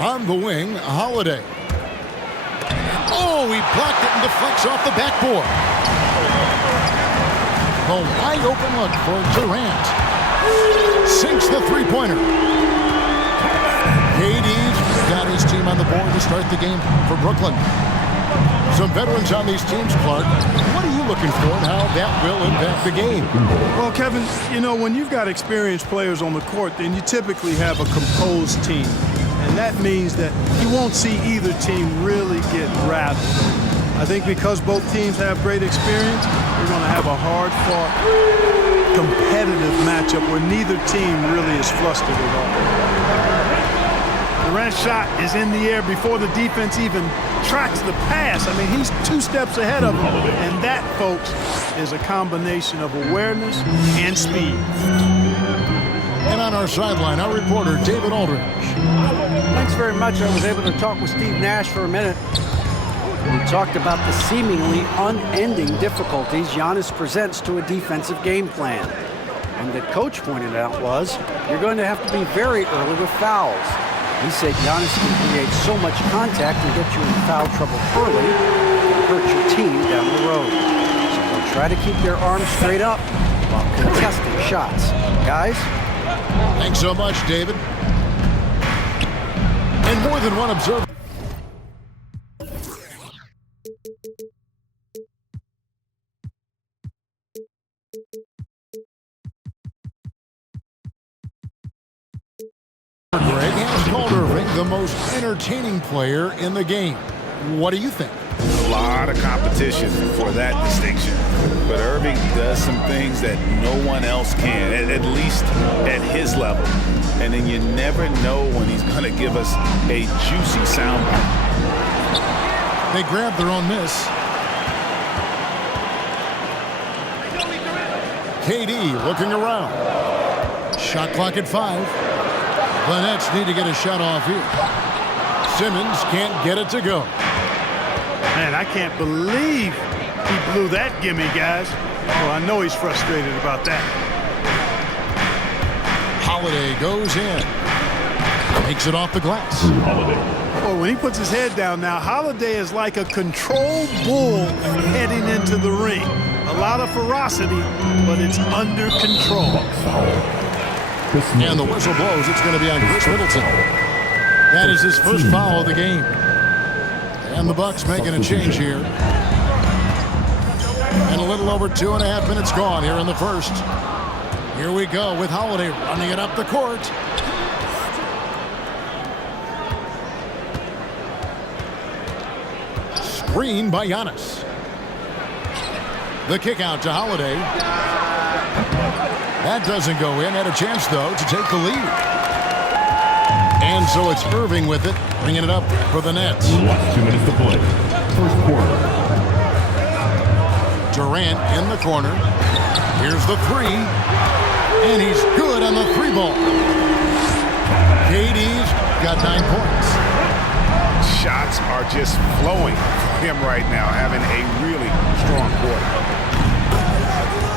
On the wing, Holiday. Oh, he blocked it and deflects off the backboard. A wide open look for Durant. Sinks the three-pointer. KD's got his team on the board to start the game for Brooklyn. Some veterans on these teams, Clark. What are you looking for and how that will impact the game? Well, Kevin, you know, when you've got experienced players on the court, then you typically have a composed team. And that means that you won't see either team really get rattled. I think because both teams have great experience, we're going to have a hard-fought, competitive matchup where neither team really is flustered at all. Durant's shot is in the air before the defense even tracks the pass. I mean, he's 2 steps ahead of him. And that, folks, is a combination of awareness and speed. And on our sideline, our reporter, David Aldridge. Thanks very much. I was able to talk with Steve Nash for a minute. We talked about the seemingly unending difficulties Giannis presents to a defensive game plan. And that coach pointed out was, you're going to have to be very early with fouls. He said Giannis can create so much contact and get you in foul trouble early and hurt your team down the road. So they'll try to keep their arms straight up while contesting shots. Guys? Thanks so much, David. And more than one observer. Greg has called Irving the most entertaining player in the game. What do you think? A lot of competition for that distinction. But Irving does some things that no one else can, at least at his level. And then you never know when he's going to give us a juicy soundbite. They grab their own miss. KD looking around. Shot clock at 5. The Nets need to get a shot off here. Simmons can't get it to go. Man, I can't believe he blew that gimme, guys. Well, I know he's frustrated about that. Holiday goes in. Takes it off the glass. Well, when he puts his head down now, Holiday is like a controlled bull heading into the ring. A lot of ferocity, but it's under control. And the whistle blows. It's going to be on Chris Middleton. That is his first foul of the game. And the Bucks making a change here. And a little over 2.5 minutes gone here in the first. Here we go with Holiday running it up the court. Screen by Giannis. The kick out to Holiday. That doesn't go in. Had a chance, though, to take the lead. And so it's Irving with it, bringing it up for the Nets. 2 minutes to play. First quarter. Durant in the corner. Here's the 3. And he's good on the 3 ball. KD's got 9 points. Shots are just flowing for him right now, having a really strong quarter.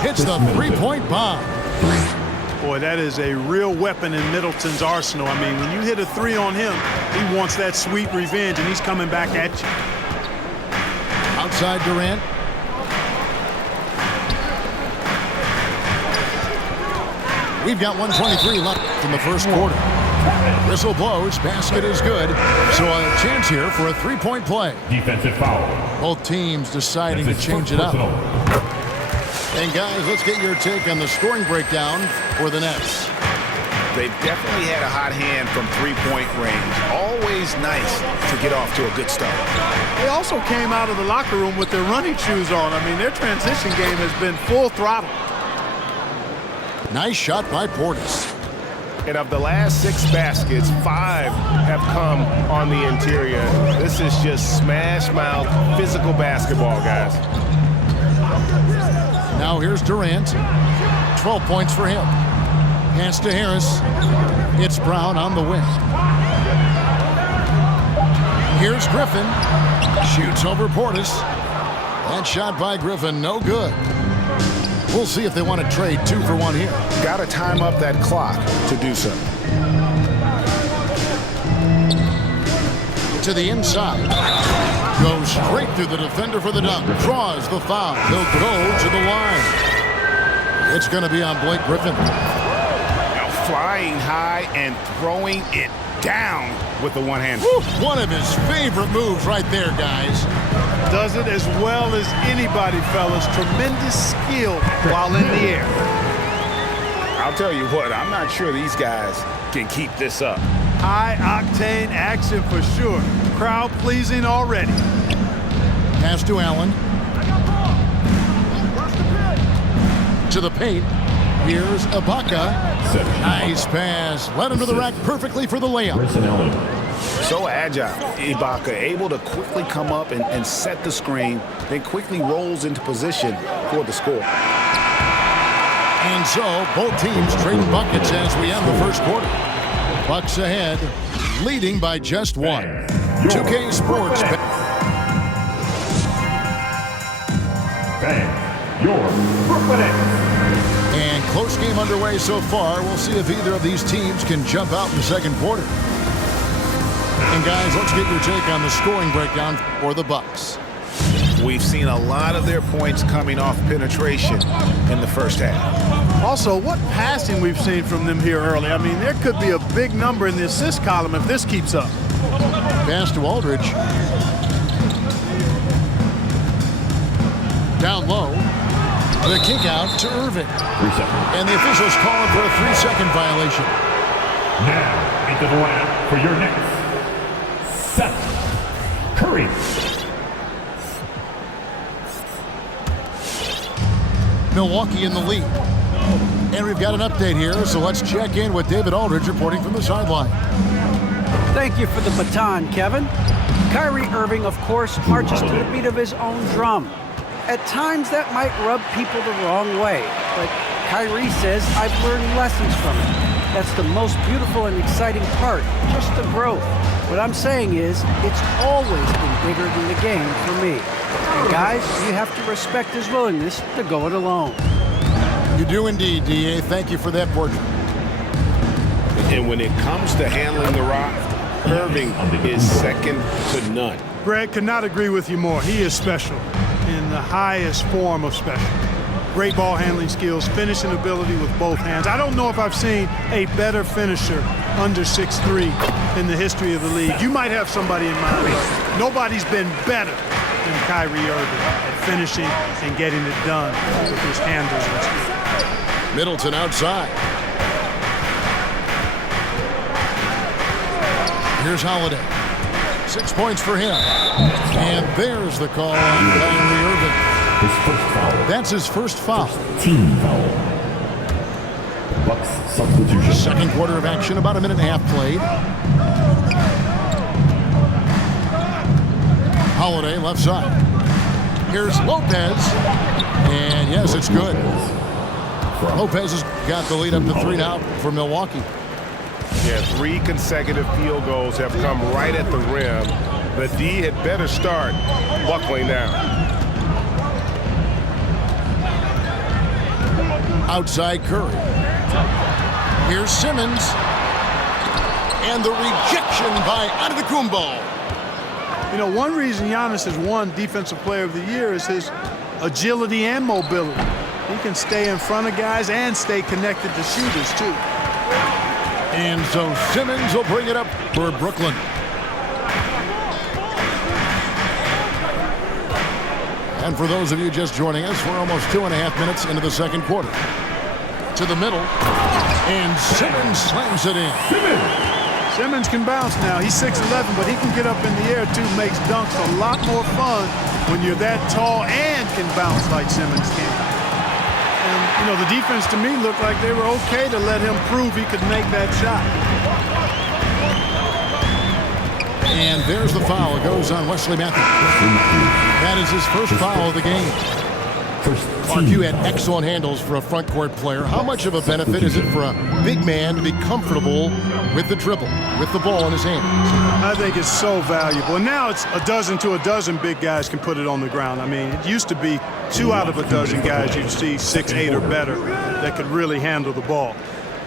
Hits the 3-point bomb. Boy, that is a real weapon in Middleton's arsenal. I mean, when you hit a 3 on him, he wants that sweet revenge, and he's coming back at you. Outside Durant. We've got 1:23 left in the first quarter. Whistle blows. Basket is good. So a chance here for a 3-point play. Defensive foul. Both teams deciding to change it up. And guys, let's get your take on the scoring breakdown for the Nets. They've definitely had a hot hand from 3-point range. Always nice to get off to a good start. They also came out of the locker room with their running shoes on. I mean, their transition game has been full throttle. Nice shot by Portis. And of the last 6 baskets, 5 have come on the interior. This is just smash-mouth physical basketball, guys. Now here's Durant. 12 points for him. Pass to Harris. It's Brown on the wing. Here's Griffin. Shoots over Portis. That shot by Griffin, no good. We'll see if they want to trade 2 for 1 here. Got to time up that clock to do so. To the inside. Goes straight through the defender for the dunk. Draws the foul. He'll go to the line. It's going to be on Blake Griffin. Now flying high and throwing it down with the one-hand. One of his favorite moves right there, guys. Does it as well as anybody, fellas. Tremendous skill while in the air. I'll tell you what, I'm not sure these guys can keep this up. High-octane action for sure. Crowd-pleasing already. Pass to Allen. To the paint. Here's Ibaka. Nice pass. Led him to the rack perfectly for the layup. So agile. Ibaka able to quickly come up and set the screen, then quickly rolls into position for the score. And so both teams trading buckets as we end the first quarter. Bucks ahead, leading by just one. 2K Sports. Bang. Your Brooklyn Nets. And close game underway so far. We'll see if either of these teams can jump out in the second quarter. And guys, let's get your take on the scoring breakdown for the Bucks. We've seen a lot of their points coming off penetration in the first half. Also, what passing we've seen from them here early. I mean, there could be a big number in the assist column if this keeps up. Pass to Aldridge. Down low. The kick out to Irving. 3 seconds. And the officials calling for a 3-second violation. Now into the line for your next. Seth Curry. Milwaukee in the lead. And we've got an update here, so let's check in with David Aldridge reporting from the sideline. Thank you for the baton, Kevin. Kyrie Irving, of course, marches to the beat of his own drum. At times, that might rub people the wrong way, but Kyrie says, I've learned lessons from it. That's the most beautiful and exciting part, just the growth. What I'm saying is, it's always been bigger than the game for me. And guys, you have to respect his willingness to go it alone. You do indeed, D.A. Thank you for that portrait. And when it comes to handling the rock, Irving is second to none. Greg, could not agree with you more. He is special in the highest form of special. Great ball handling skills, finishing ability with both hands. I don't know if I've seen a better finisher under 6'3" in the history of the league. You might have somebody in mind, but nobody's been better than Kyrie Irving at finishing and getting it done with his handles and skill. Middleton outside. Here's Holiday. 6 points for him. And there's the call on Kyrie Irving. His first foul. That's his first foul. Team foul. Bucks substitution. Second quarter of action, about a minute and a half played. Holiday left side. Here's Lopez. And yes, it's good. Lopez has got the lead up to 3 now for Milwaukee. Yeah, 3 consecutive field goals have come right at the rim. The D had better start buckling down. Outside Curry. Here's Simmons. And the rejection by Antetokounmpo. You know, one reason Giannis has won Defensive Player of the Year is his agility and mobility. He can stay in front of guys and stay connected to shooters, too. And so Simmons will bring it up for Brooklyn. And for those of you just joining us, we're almost 2.5 minutes into the second quarter. To the middle. And Simmons slams it in. Simmons can bounce now. He's 6'11", but he can get up in the air, too. Makes dunks a lot more fun when you're that tall and can bounce like Simmons can. And, you know, the defense to me looked like they were okay to let him prove he could make that shot. And there's the foul. It goes on Wesley Matthews. That is his first foul of the game. Mark, you had excellent handles for a front court player. How much of a benefit is it for a big man to be comfortable with the dribble, with the ball in his hands? I think it's so valuable. And now it's a dozen to a dozen big guys can put it on the ground. I mean, it used to be 2 out of a dozen guys you'd see 6'8" or better that could really handle the ball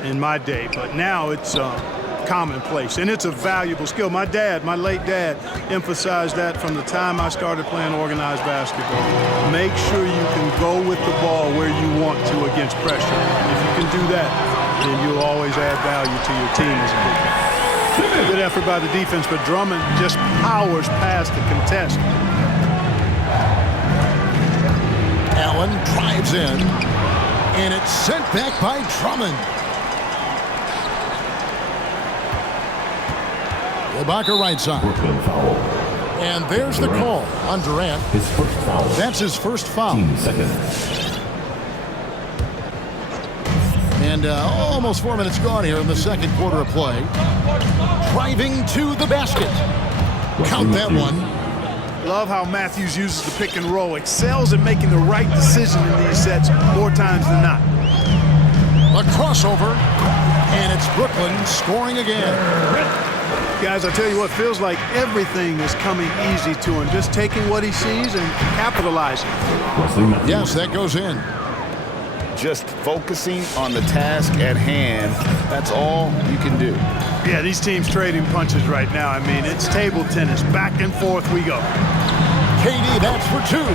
in my day. But now it's commonplace, and it's a valuable skill. My late dad, emphasized that from the time I started playing organized basketball. Make sure you can go with the ball where you want to against pressure. If you can do that, then you'll always add value to your team as a big man. Good effort by the defense, but Drummond just powers past the contest. Allen drives in, and it's sent back by Drummond. Ibaka right side. Brooklyn foul. And there's the call on Durant. His first foul. That's his first foul. Team second. And almost 4 minutes gone here in the second quarter of play. Driving to the basket. Count that one. Love how Matthews uses the pick and roll. Excels at making the right decision in these sets more times than not. A crossover. And it's Brooklyn scoring again. Guys, I tell you what, feels like everything is coming easy to him. Just taking what he sees and capitalizing. Yes, that goes in. Just focusing on the task at hand, that's all you can do. Yeah, these teams trading punches right now. I mean, it's table tennis. Back and forth we go. KD, that's for two.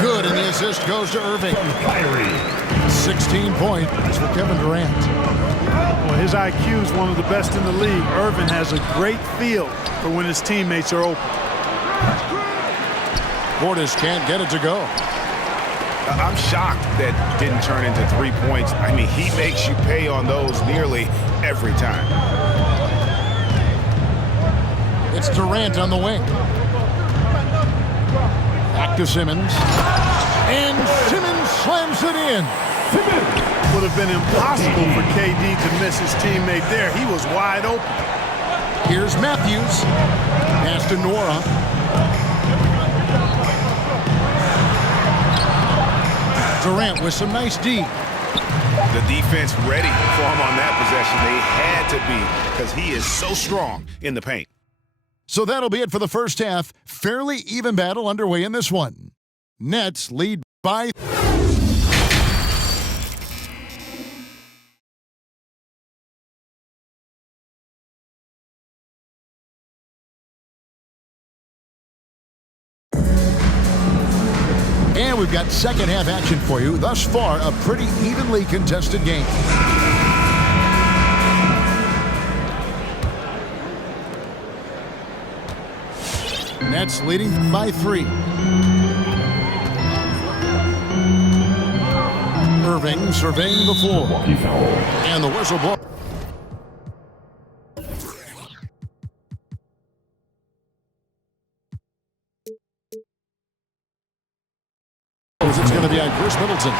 Good, and the assist goes to Irving. 16 points for Kevin Durant. Well, his IQ is one of the best in the league. Irving has a great feel for when his teammates are open. Portis can't get it to go. I'm shocked that didn't turn into 3 points. I mean, he makes you pay on those nearly every time. It's Durant on the wing. Back to Simmons. And Simmons slams it in. Would have been impossible for KD to miss his teammate there. He was wide open. Here's Matthews. Pass to Nora. Durant with some nice D. The defense ready for him on that possession. They had to be because he is so strong in the paint. So that'll be it for the first half. Fairly even battle underway in this one. Nets lead by... And we've got second half action for you. Thus far, a pretty evenly contested game. Nets leading by 3. Irving surveying the floor. And the whistle blows. It's going to be on Chris Middleton.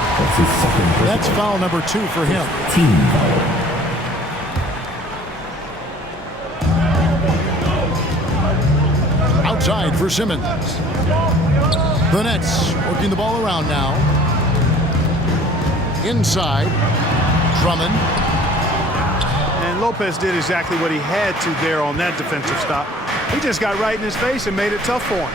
That's foul number 2 for him. Team foul. Outside for Simmons. The Nets working the ball around now. Inside, Drummond. And Lopez did exactly what he had to there on that defensive stop. He just got right in his face and made it tough for him.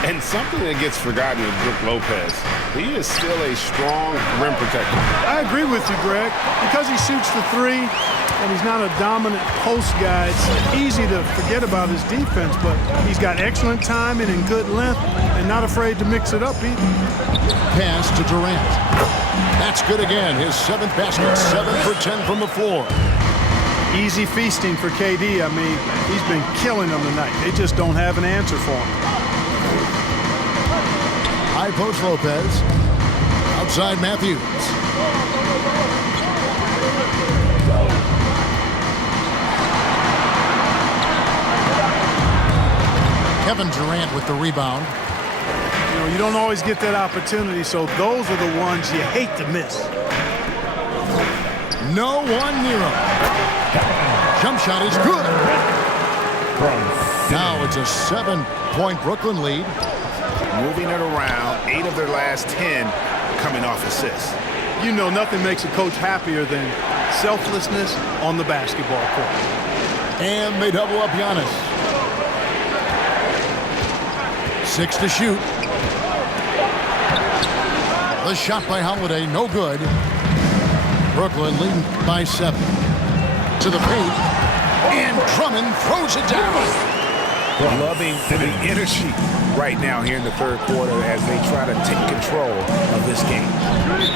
And something that gets forgotten with Brook Lopez, he is still a strong rim protector. I agree with you, Greg. Because he shoots the 3 and he's not a dominant post guy, it's easy to forget about his defense, but he's got excellent timing and good length and not afraid to mix it up either. Pass to Durant. That's good again. His 7th basket, 7 for 10 from the floor. Easy feasting for KD. I mean, he's been killing them tonight. They just don't have an answer for him. High post Lopez. Outside Matthews. Kevin Durant with the rebound. You know, you don't always get that opportunity, so those are the ones you hate to miss. No one near him. Jump shot is good. Now it's a 7-point Brooklyn lead. Moving it around, 8 of their last 10 coming off assists. You know, nothing makes a coach happier than selflessness on the basketball court. And they double up Giannis. 6 to shoot. The shot by Holiday, no good. Brooklyn leading by 7. To the paint. And Drummond throws it down. Loving the energy right now here in the third quarter as they try to take control of this game.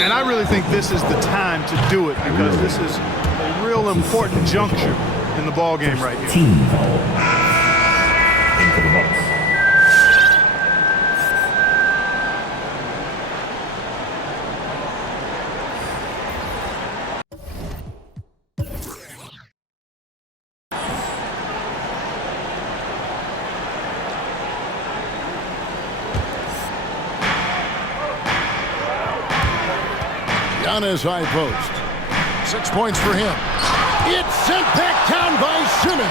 And I really think this is the time to do it because this is a real important juncture in the ball game right here. Team foul. Into the box. Giannis high post. 6 points for him. It's sent back down by Simmons.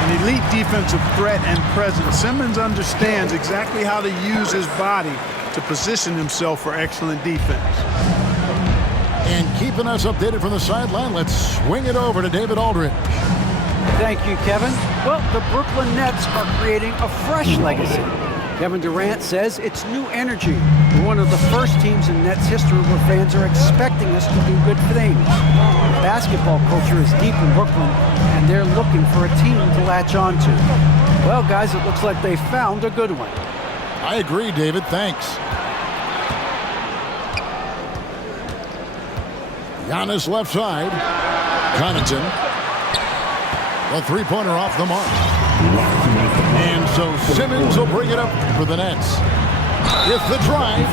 An elite defensive threat and presence. Simmons understands exactly how to use his body to position himself for excellent defense. And keeping us updated from the sideline, let's swing it over to David Aldridge. Thank you, Kevin. Well, the Brooklyn Nets are creating a fresh legacy. Kevin Durant says it's new energy. We're one of the first teams in Nets history where fans are expecting us to do good things. Basketball culture is deep in Brooklyn, and they're looking for a team to latch on to. Well, guys, it looks like they found a good one. I agree, David. Thanks. Giannis left side. Connaughton. The three-pointer off the mark. And so Simmons will bring it up for the Nets. With the drive.